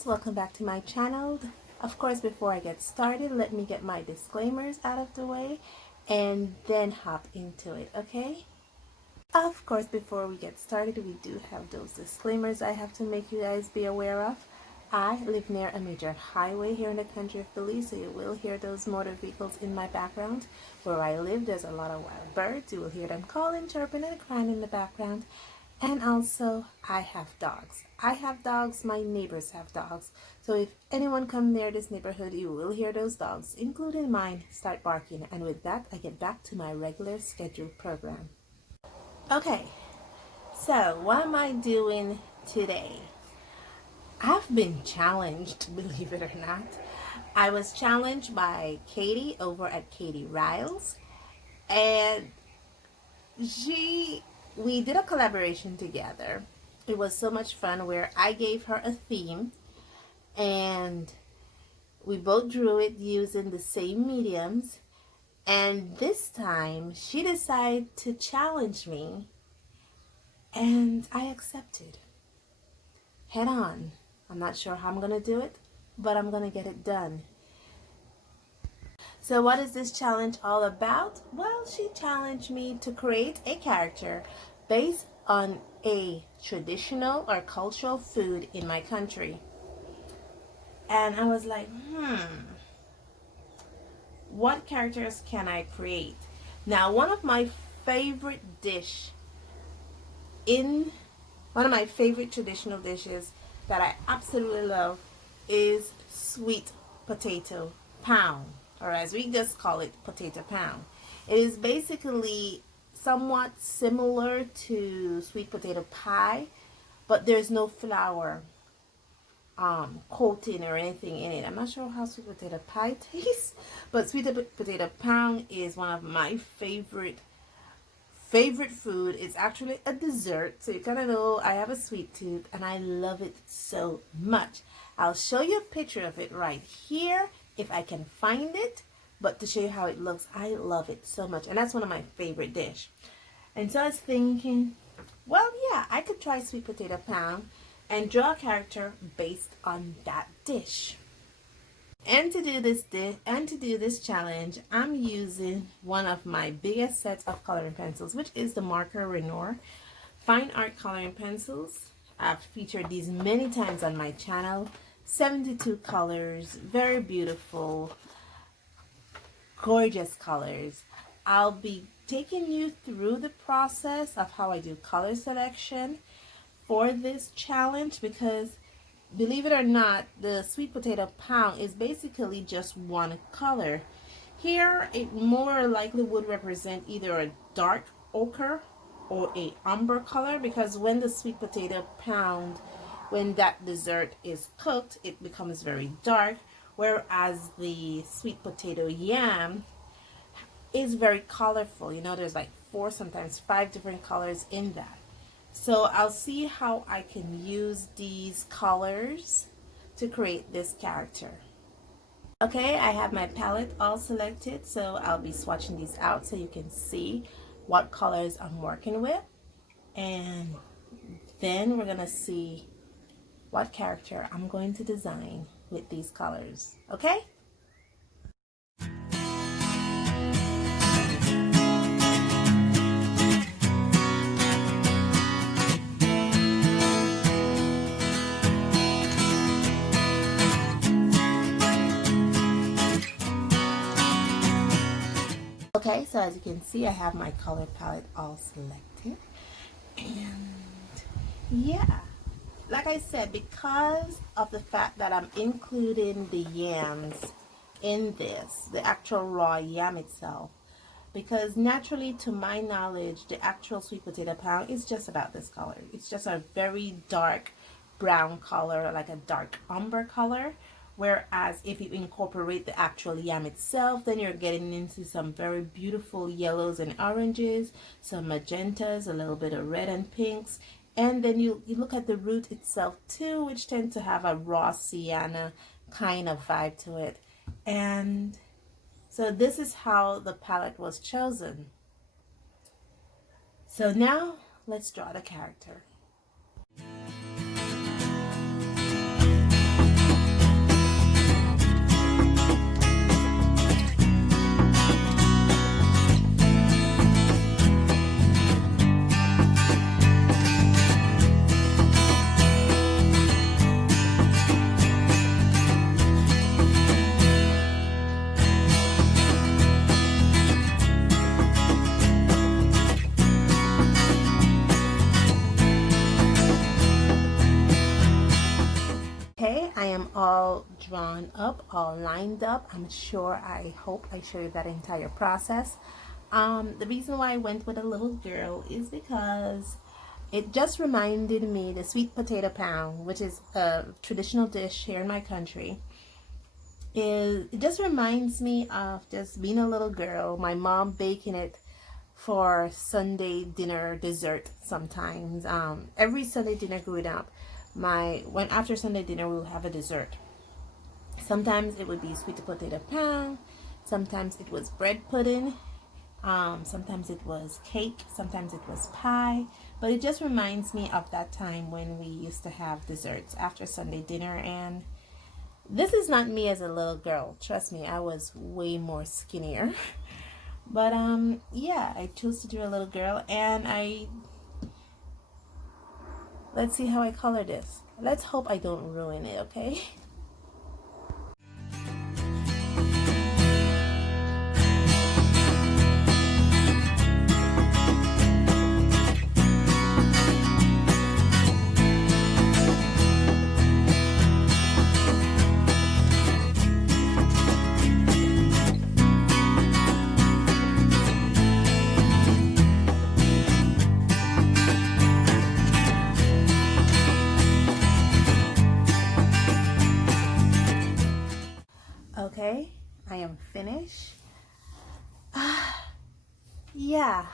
friends, welcome back to my channel. Of course, before I get started, let me get my disclaimers out of the way and then hop into it, okay? Of course, before we get started, we do have those disclaimers I have to make you guys be aware of. I live near a major highway here in the country of Belize, so you will hear those motor vehicles in my background. Where I live, there's a lot of wild birds. You will hear them calling, chirping, and crying in the background. And also, I have dogs. I have dogs, my neighbors have dogs. So if anyone come near this neighborhood, you will hear those dogs, including mine, start barking. And with that, I get back to my regular scheduled program. Okay, so what am I doing today? I've been challenged, believe it or not. I was challenged by Katy over at Katy Ryles, and we did a collaboration together. It was so much fun where I gave her a theme and we both drew it using the same mediums, and this time she decided to challenge me and I accepted head on. I'm not sure how I'm gonna do it, but I'm gonna get it done. So what is this challenge all about? Well, she challenged me to create a character based on a traditional or cultural food in my country. And I was like, what characters can I create? Now, one of my favorite traditional dishes that I absolutely love is sweet potato pound, or as we just call it, potato pound. It is basically somewhat similar to sweet potato pie, but there's no flour coating or anything in it. I'm not sure how sweet potato pie tastes, but sweet potato pound is one of my favorite food. It's actually a dessert, so you kind of know I have a sweet tooth and I love it so much. I'll show you a picture of it right here if I can find it, but to show you how it looks, I love it so much, and that's one of my favorite dish. And so I was thinking, well, yeah, I could try sweet potato pound and draw a character based on that dish. And to do this challenge, I'm using one of my biggest sets of coloring pencils, which is the Marker Renoir Fine Art Coloring Pencils. I've featured these many times on my channel. 72 colors, very beautiful, gorgeous colors. I'll be taking you through the process of how I do color selection for this challenge, because believe it or not, the sweet potato pound is basically just one color. Here, it more likely would represent either a dark ochre or a umber color, because when the sweet potato pound, when that dessert is cooked, it becomes very dark, whereas the sweet potato yam is very colorful. You know, there's like 4, sometimes 5 different colors in that. So I'll see how I can use these colors to create this character. Okay, I have my palette all selected, so I'll be swatching these out so you can see what colors I'm working with. And then we're gonna see what character I'm going to design with these colors, okay? Okay, so as you can see, I have my color palette all selected. And yeah, like I said, because of the fact that I'm including the yams in this, the actual raw yam itself, because naturally, to my knowledge, the actual sweet potato pound is just about this color. It's just a very dark brown color, like a dark umber color. Whereas if you incorporate the actual yam itself, then you're getting into some very beautiful yellows and oranges, some magentas, a little bit of red and pinks. And then you look at the root itself too, which tends to have a raw sienna kind of vibe to it. And so this is how the palette was chosen. So now let's draw the character. them all drawn up, all lined up. I hope I show you that entire process. The reason why I went with a little girl is because it just reminded me the sweet potato pound, which is a traditional dish here in my country. It just reminds me of just being a little girl, my mom baking it for Sunday dinner dessert sometimes. Every Sunday dinner growing up, when after Sunday dinner we'll have a dessert. Sometimes it would be sweet potato pound, sometimes it was bread pudding, sometimes it was cake, sometimes it was pie, but it just reminds me of that time when we used to have desserts after Sunday dinner. And this is not me as a little girl, trust me, I was way more skinnier. But yeah, I chose to do a little girl, and let's see how I color this. Let's hope I don't ruin it, okay? Okay, I am finished. Yeah,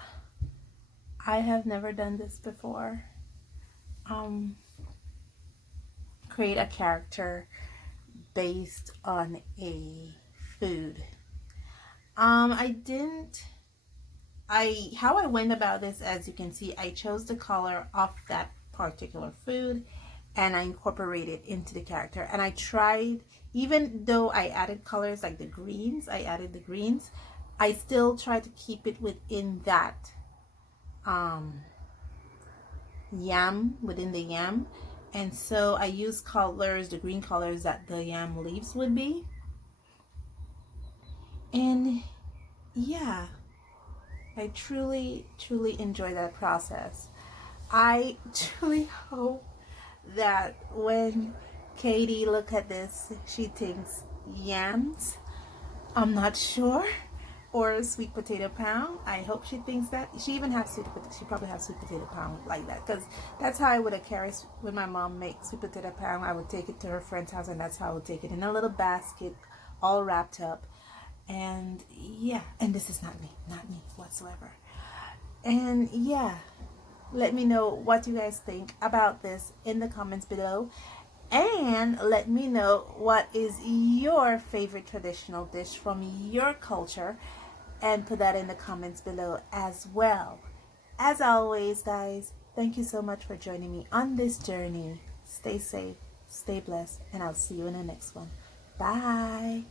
I have never done this before. Create a character based on a food. How I went about this, as you can see, I chose the color of that particular food and I incorporated it into the character. And I tried, even though I added colors like the greens, I still tried to keep it within that yam, within the yam. And so I used colors, the green colors that the yam leaves would be. And yeah, I truly enjoy that process. I truly hope that when Katie look at this, she thinks yams, I'm not sure, or sweet potato pound. I hope she thinks that. She even has she probably has sweet potato pound like that, because that's how I would have carried when my mom makes sweet potato pound. I would take it to her friend's house, and that's how I would take it in a little basket, all wrapped up. And yeah, and this is not me whatsoever. And yeah, let me know what you guys think about this in the comments below, and let me know what is your favorite traditional dish from your culture, and put that in the comments below as well. As always, guys, thank you so much for joining me on this journey. Stay safe, stay blessed, and I'll see you in the next one. Bye.